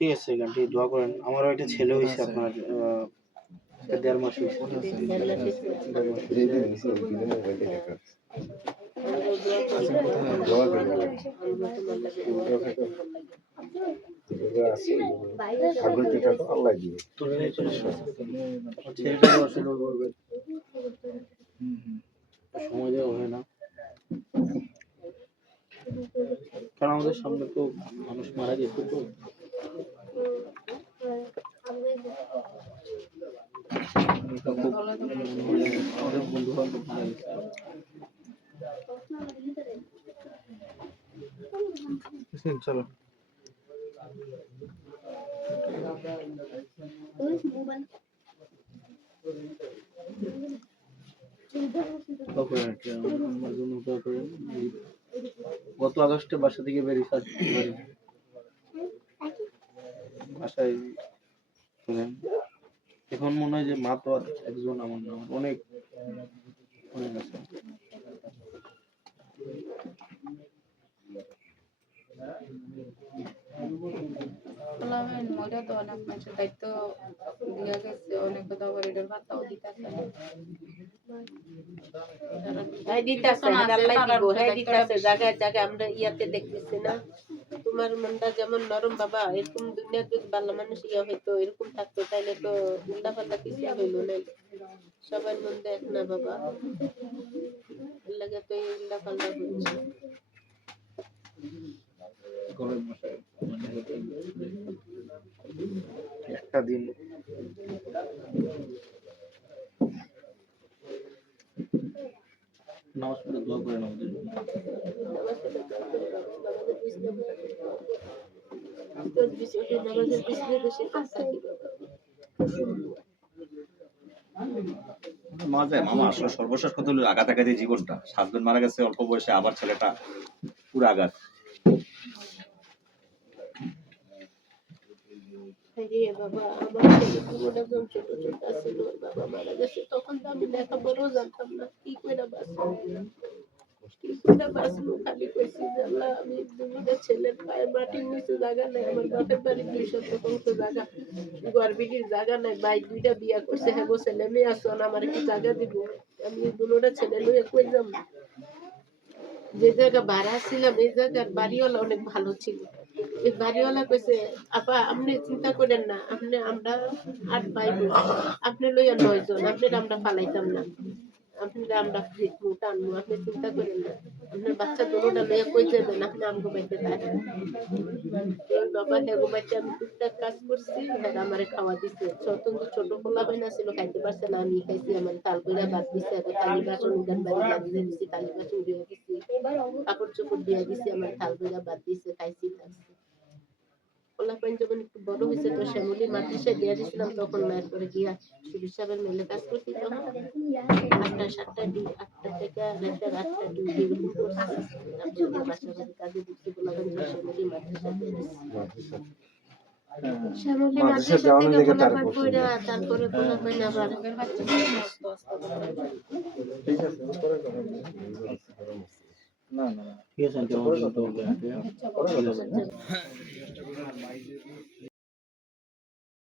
ঠিক আছে, গানটি দোয়া করেন। আমারও একটা ছেলে হয়েছে আপনার 1.5 মাস হয়েছে। সময় দেওয়া হয় না, কারণ আমাদের সামনে তো মানুষ মারা গেছে তো। আমাদের বন্ধু বান্ধব মারা গেছে। চলো গত আগস্টে বাসা থেকে বেরিয়ে বাসায় এখন মনে হয় যে মা তো আর একজন আমার না, অনেক অনেক আছে। মজা তো অনেক মানুষের দায়িত্ব দিয়া গেছে, অনেক কথা বলে এটার ভাতাও দিতেছে জায়গায় জায়গায় আমরা ইয়াতে দেখতেছি না। তোমার মনটা যেমন নরম বাবা, এরকম দুনিয়া যদি ভালো মানুষ ইয়া হইতো, এরকম থাকতো, তাইলে তো উল্টা পাল্টা কিছু হইলো না। সবার মন দেখ না বাবা, লাগে তো উল্টা পাল্টা হচ্ছে। একটা দিন নামাজ পড়ে দোয়া করেন আমাদের জন্য। মামা আসলে সর্বশেষ কথা হলো আঘাত আঘাতে জীবনটা, 7 জন মারা গেছে অল্প বয়সে, আবার ছেলেটা পুরো আঘাত। বাবা আমার ছেলে পুরোটা ছোট ছোট ছিল, বাবা মারা গেছে তখন তো আমি লেখাপড়াও জানতাম না, কি করে বাঁচবো খালি কইছি যে আল্লাহ, আমি দুটো ছেলের পায়ে মাটির নিচে জায়গা নাই, আমার বাপের বাড়ি 200 শতাংশ জায়গা, গর্বিটির জায়গা নাই, ভাই 2টা বিয়া করছে, হ্যাঁ ছেলে মেয়ে আসো, আমার কি জায়গা দিব? আমি দুটোটা ছেলে লইয়া কই যাব? যে জায়গা ভাড়া ছিলাম এই জায়গার বাড়িওয়ালা অনেক ভালো ছিল। এই বাড়িওয়ালা কইছে, আপা আপনি চিন্তা করেন না, আপনি আমরা 8 ভাই বোন, আপনি লইয়া 9 জন, আপনার আমরা পালাইতাম না, আপনারা আমরা ফিরমু টানমু, আপনি চিন্তা করেন না, আপনার বাচ্চা দুটোটা লইয়া কই যাবেন, আপনি আমগো বাড়িতে থাকেন। বাবা হেগো বাচ্চা আমি টুকটাক কাজ করছি, হ্যাঁ আমারে খাওয়া দিছে, ছোট পোলা বাইনা ছিল, খাইতে পারছে না, আমি খাইছি, আমার তাল কইরা ভাত দিছে, তালি বাসন উদান বাড়ি লাগিয়ে দিছি, তালি বাসন দিয়ে দিছি, কাপড় চোপড় দিয়ে দিছি, আমার থাল কইরা ভাত দিছে, খাইছি থাকছি। পোলা পাইন যখন একটু বড় হয়েছে তো শ্যামলি মাদ্রাসায় দিয়ে দিয়েছিলাম, তখন মায়ের পরে গিয়া সুবির সাহেবের মেলে কাজ করছি, তখন 8টা 7টা থেকে রাতের 8টা ডিউটি এরকম করছি। তারপরে বাসা বাড়ি কাজে দিচ্ছি, পোলা পাইন শ্যামলি মাদ্রাসায় দিয়ে দিচ্ছি। শ্যামলি মাদ্রাসা থেকে পোলা পাইন কইরা তারপরে পোলা পাইন আবার ঠিক আছে না না ঠিক আছে,